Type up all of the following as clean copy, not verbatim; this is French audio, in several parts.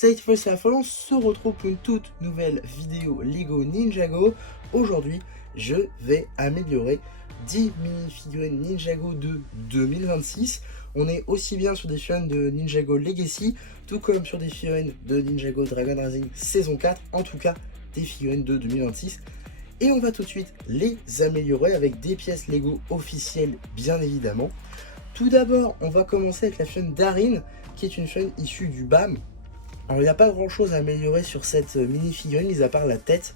Cette fois c'est la fois on se retrouve pour une toute nouvelle vidéo Lego Ninjago. Aujourd'hui, je vais améliorer 10 mini-figurines Ninjago de 2026. On est aussi bien sur des figurines de Ninjago Legacy, tout comme sur des figurines de Ninjago Dragon Rising saison 4, en tout cas des figurines de 2026. Et on va tout de suite les améliorer avec des pièces Lego officielles, bien évidemment. Tout d'abord, on va commencer avec la figurine d'Arin, qui est une figurine issue du BAM. Alors il n'y a pas grand chose à améliorer sur cette mini figurine, mis à part la tête.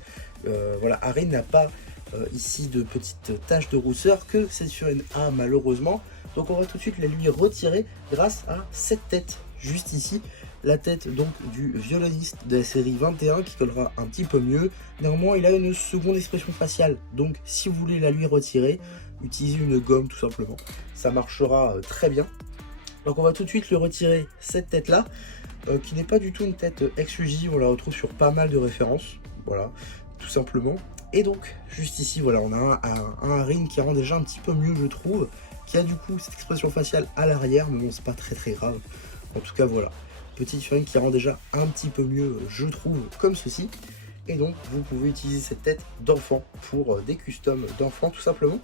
Voilà, Arin n'a pas ici de petites taches de rousseur que cette figurine a malheureusement. Donc on va tout de suite la lui retirer grâce à cette tête juste ici. La tête donc du violoniste de la série 21 qui collera un petit peu mieux. Néanmoins il a une seconde expression faciale. Donc si vous voulez la lui retirer, utilisez une gomme tout simplement. Ça marchera très bien. Donc on va tout de suite lui retirer cette tête là. Qui n'est pas du tout une tête exclusive, on la retrouve sur pas mal de références, voilà, tout simplement. Et donc, juste ici, voilà, on a un Arin qui rend déjà un petit peu mieux, je trouve, qui a du coup cette expression faciale à l'arrière, mais bon, c'est pas très grave. En tout cas, voilà, petite figurine qui rend déjà un petit peu mieux, je trouve, comme ceci. Et donc, vous pouvez utiliser cette tête d'enfant pour des customs d'enfant, tout simplement.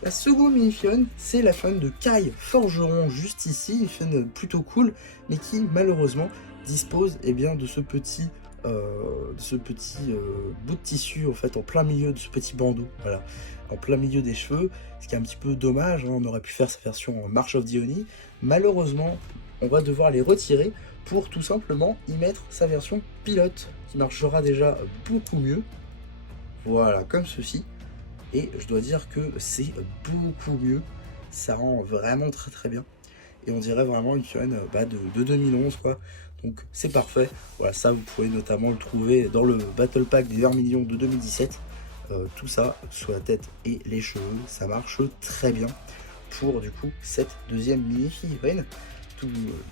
La seconde mini-figurine, c'est la figurine de Kai Forgeron, juste ici, une figurine plutôt cool, mais qui malheureusement dispose bien, de ce petit, bout de tissu en fait en plein milieu de ce petit bandeau, voilà, en plein milieu des cheveux, ce qui est un petit peu dommage, hein. On aurait pu faire sa version en March of Diony. Malheureusement, on va devoir les retirer pour tout simplement y mettre sa version pilote, qui marchera déjà beaucoup mieux, voilà, comme ceci. Et je dois dire que c'est beaucoup mieux, ça rend vraiment très bien. Et on dirait vraiment une figurine de 2011 quoi. Donc c'est parfait. Voilà, ça vous pouvez notamment le trouver dans le Battle Pack des 20 millions de 2017. Tout ça, soit la tête et les cheveux, ça marche très bien pour du coup cette deuxième mini figurine.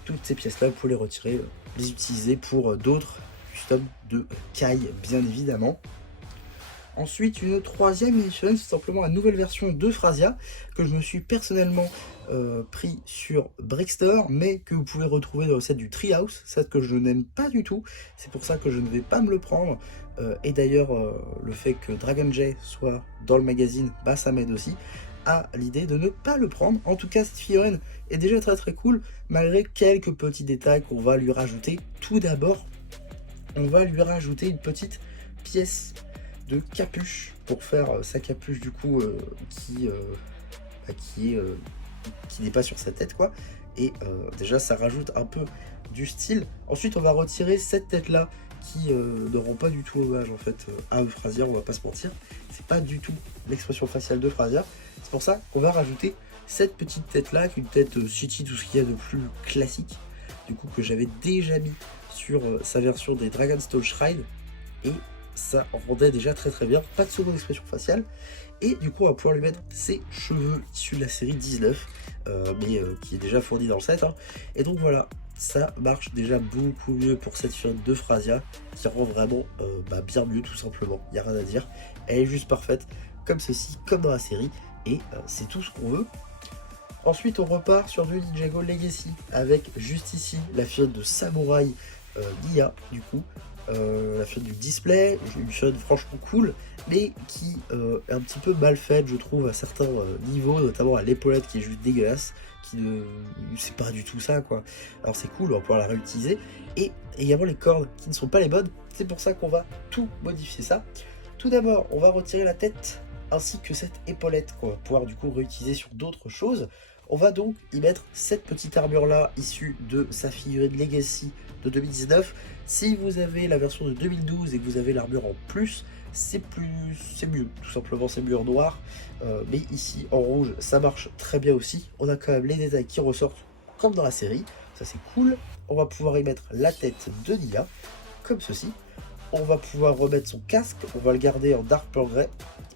Toutes ces pièces là, vous pouvez les retirer, les utiliser pour d'autres customs de Kai bien évidemment. Ensuite, une troisième mini-figurine, c'est simplement la nouvelle version de Phrasia que je me suis personnellement pris sur Brickstore, mais que vous pouvez retrouver dans le set du Treehouse, set que je n'aime pas du tout. C'est pour ça que je ne vais pas me le prendre. Et d'ailleurs, le fait que Dragon Jay soit dans le magazine, bah, ça m'aide aussi à l'idée de ne pas le prendre. En tout cas, cette figurine est déjà très cool, malgré quelques petits détails qu'on va lui rajouter. Tout d'abord, on va lui rajouter une petite pièce de capuche pour faire sa capuche du coup qui n'est pas sur sa tête quoi. Et déjà ça rajoute un peu du style. Ensuite on va retirer cette tête là qui ne rend pas du tout hommage en fait à Euphrasia, on va pas se mentir, c'est pas du tout l'expression faciale de Euphrasia. C'est pour ça qu'on va rajouter cette petite tête là, qui est une tête City, tout ce qu'il y a de plus classique, du coup que j'avais déjà mis sur sa version des Dragonstone Shrine, et ça rendait déjà très bien, pas de seconde expression faciale. Et du coup on va pouvoir lui mettre ses cheveux issus de la série 19, qui est déjà fourni dans le set, hein. Et donc voilà, ça marche déjà beaucoup mieux pour cette figurine de Phrasia, qui rend vraiment bien mieux tout simplement, il n'y a rien à dire. Elle est juste parfaite, comme ceci, comme dans la série, et c'est tout ce qu'on veut. Ensuite on repart sur du Ninjago Legacy, avec juste ici la figurine de Samouraï Nia, du coup. La figurine du display, une figurine franchement cool, mais qui est un petit peu mal faite je trouve à certains niveaux, notamment à l'épaulette qui est juste dégueulasse, qui ne c'est pas du tout ça quoi. Alors c'est cool, on va pouvoir la réutiliser, et également les cordes qui ne sont pas les bonnes, c'est pour ça qu'on va tout modifier ça. Tout d'abord on va retirer la tête ainsi que cette épaulette qu'on va pouvoir du coup réutiliser sur d'autres choses. On va donc y mettre cette petite armure là issue de sa figurine Legacy de 2019. Si vous avez la version de 2012 et que vous avez l'armure en plus, c'est mieux, tout simplement c'est mieux en noir. Mais ici en rouge ça marche très bien aussi. On a quand même les détails qui ressortent comme dans la série, ça c'est cool. On va pouvoir y mettre la tête de Nia, comme ceci. On va pouvoir remettre son casque, on va le garder en dark pearl grey,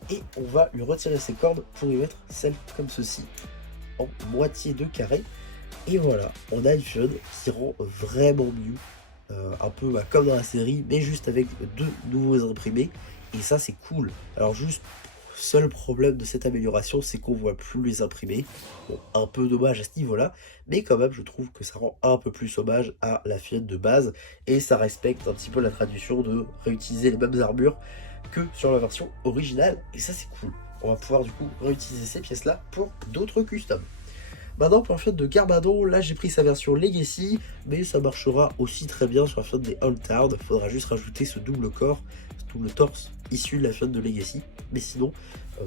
et on va lui retirer ses cordes pour y mettre celle comme ceci, en moitié de carré. Et voilà, on a une figurine qui rend vraiment mieux, un peu comme dans la série, mais juste avec deux nouveaux imprimés, et ça c'est cool. Alors juste Seul problème de cette amélioration, c'est qu'on voit plus les imprimés. Bon, un peu dommage à ce niveau-là, mais quand même, je trouve que ça rend un peu plus hommage à la fillette de base, et ça respecte un petit peu la tradition de réutiliser les mêmes armures que sur la version originale, et ça c'est cool. On va pouvoir du coup réutiliser ces pièces-là pour d'autres customs. Maintenant, pour la flotte de Garbadon, là j'ai pris sa version Legacy, mais ça marchera aussi très bien sur la flotte des Untarred. Il faudra juste rajouter ce double corps, ce double torse issu de la flotte de Legacy. Mais sinon,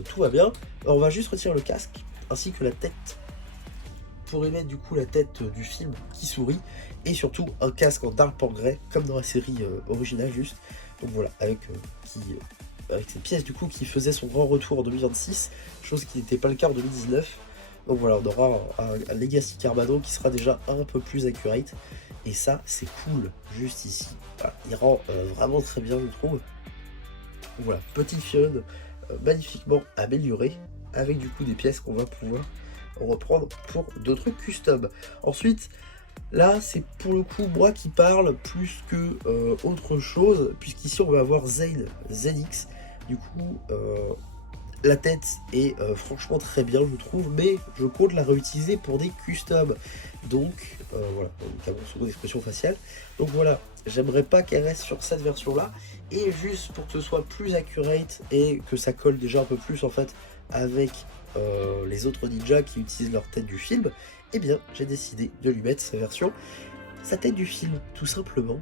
tout va bien. Alors, on va juste retirer le casque, ainsi que la tête, pour y mettre du coup la tête du film qui sourit, et surtout un casque en Dark Grey, comme dans la série originale juste. Donc voilà, avec cette pièce du coup qui faisait son grand retour en 2026, chose qui n'était pas le cas en 2019. Donc voilà, on aura un Legacy Garbadon qui sera déjà un peu plus accurate. Et ça, c'est cool, juste ici. Voilà, il rend vraiment très bien, je trouve. Voilà, petite fiole magnifiquement améliorée, avec du coup des pièces qu'on va pouvoir reprendre pour d'autres customs. Ensuite, là, c'est pour le coup moi qui parle plus que autre chose, puisqu'ici on va avoir Zane ZX. Du coup, la tête est franchement très bien, je trouve, mais je compte la réutiliser pour des customs. Donc, voilà, notamment son expression faciale. Donc voilà, j'aimerais pas qu'elle reste sur cette version-là. Et juste pour que ce soit plus accurate et que ça colle déjà un peu plus en fait avec les autres ninjas qui utilisent leur tête du film, eh bien, j'ai décidé de lui mettre sa tête du film, tout simplement.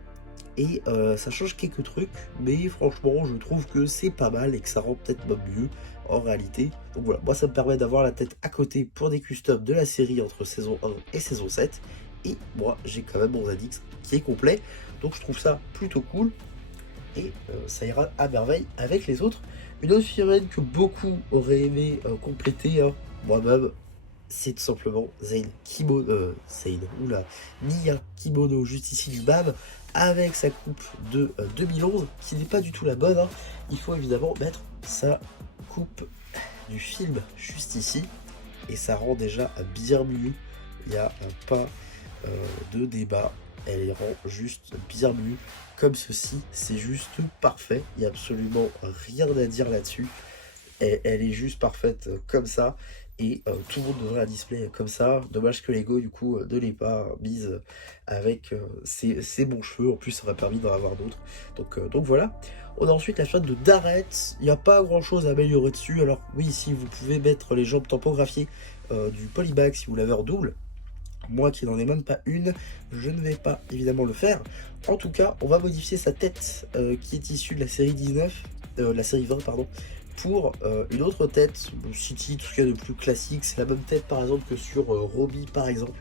Et ça change quelques trucs, mais franchement, je trouve que c'est pas mal et que ça rend peut-être même mieux en réalité. Donc voilà, moi ça me permet d'avoir la tête à côté pour des customs de la série entre saison 1 et saison 7. Et moi, j'ai quand même mon Zadix qui est complet, donc je trouve ça plutôt cool. Et ça ira à merveille avec les autres. Une autre figurine que beaucoup auraient aimé compléter, hein, moi-même, c'est tout simplement Nia Kimono, juste ici du BAM, avec sa coupe de 2011, qui n'est pas du tout la bonne, hein. Il faut évidemment mettre sa coupe du film juste ici, et ça rend déjà bien mieux, il n'y a pas de débat, elle les rend juste bien mieux, comme ceci, c'est juste parfait, il n'y a absolument rien à dire là-dessus, elle est juste parfaite comme ça. Et tout le monde devrait la display comme ça. Dommage que Lego, du coup, ne l'ait pas mise avec ses bons cheveux. En plus, ça aurait permis d'en avoir d'autres. Donc voilà. On a ensuite la flotte de Darret. Il n'y a pas grand chose à améliorer dessus. Alors, oui, ici, vous pouvez mettre les jambes tampographiées du polybag si vous l'avez en double. Moi qui n'en ai même pas une, je ne vais pas évidemment le faire. En tout cas, on va modifier sa tête qui est issue de la série 19, la série 20, pardon, pour une autre tête, City, tout ce qu'il y a de plus classique. C'est la même tête par exemple que sur Robbie par exemple.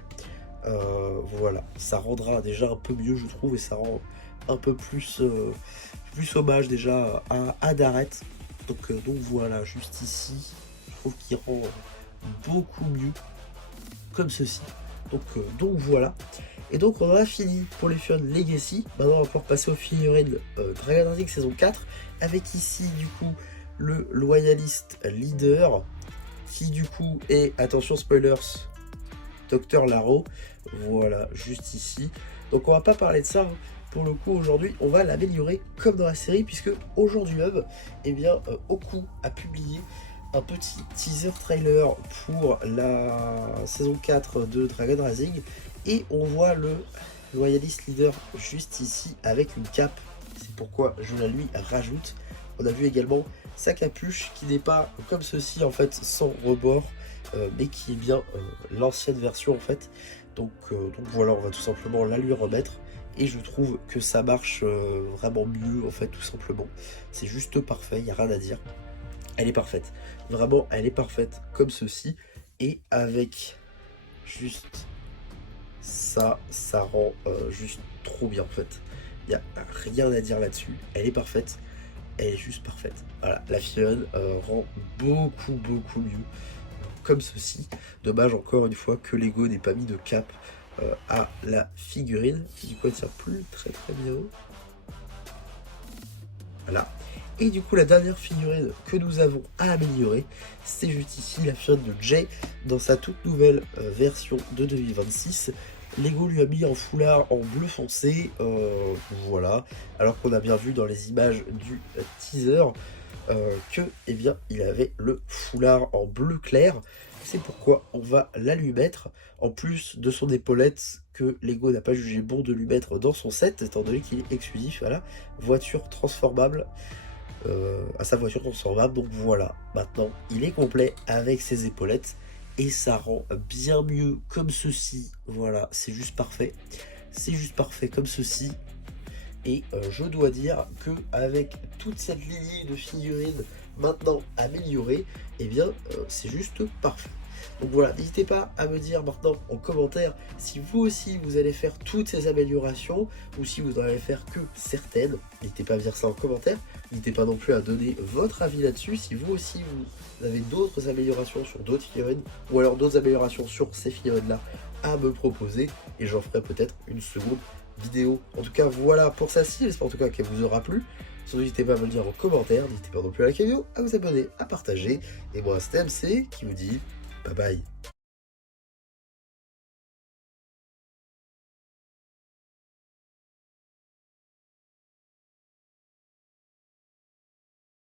Voilà, ça rendra déjà un peu mieux je trouve, et ça rend un peu plus, plus hommage déjà à Darret. Donc voilà, juste ici, je trouve qu'il rend beaucoup mieux comme ceci. Donc voilà. Et donc on en a fini pour les figurines Legacy. Maintenant on va pouvoir passer aux figurines Dragon Rising saison 4. Avec ici du coup le Loyalist Leader. Qui du coup est, attention spoilers, Dr Laro. Voilà, juste ici. Donc on va pas parler de ça. Hein. Pour le coup aujourd'hui on va l'améliorer comme dans la série. Puisque aujourd'hui même, eh bien Oku a publié un petit teaser trailer pour la saison 4 de Dragon Rising, et on voit le Loyalist Leader juste ici avec une cape, c'est pourquoi je la lui rajoute. On a vu également sa capuche qui n'est pas comme ceci en fait sans rebord, mais qui est bien l'ancienne version en fait. Donc voilà, on va tout simplement la lui remettre. Et je trouve que ça marche vraiment mieux en fait, tout simplement. C'est juste parfait, il n'y a rien à dire. Elle est parfaite, vraiment elle est parfaite comme ceci, et avec juste ça, ça rend juste trop bien en fait, il n'y a rien à dire là-dessus, elle est parfaite, elle est juste parfaite. Voilà, la filleule rend beaucoup mieux comme ceci. Dommage encore une fois que Lego n'ait pas mis de cap à la figurine, du coup elle tient plus très bien. Voilà. Et du coup, la dernière figurine que nous avons à améliorer, c'est juste ici la figurine de Jay dans sa toute nouvelle version de 2026. Lego lui a mis un foulard en bleu foncé, voilà, alors qu'on a bien vu dans les images du teaser. que, eh bien, il avait le foulard en bleu clair. C'est pourquoi on va la lui mettre, en plus de son épaulette que Lego n'a pas jugé bon de lui mettre dans son set, étant donné qu'il est exclusif à la voiture transformable, à sa voiture transformable. Donc voilà, maintenant il est complet avec ses épaulettes et ça rend bien mieux comme ceci. Voilà, c'est juste parfait. C'est juste parfait comme ceci. Et je dois dire que avec toute cette lignée de figurines maintenant améliorée, eh bien c'est juste parfait. Donc voilà, n'hésitez pas à me dire maintenant en commentaire si vous aussi vous allez faire toutes ces améliorations ou si vous en allez faire que certaines. N'hésitez pas à me dire ça en commentaire. N'hésitez pas non plus à donner votre avis là-dessus. Si vous aussi vous avez d'autres améliorations sur d'autres figurines ou alors d'autres améliorations sur ces figurines-là à me proposer et j'en ferai peut-être une seconde vidéo. En tout cas, voilà pour celle-ci. J'espère en tout cas qu'elle vous aura plu. Surtout, n'hésitez pas à me le dire en commentaire. N'hésitez pas non plus à liker la vidéo, à vous abonner, à partager. Et moi, c'était MC qui vous dit bye bye.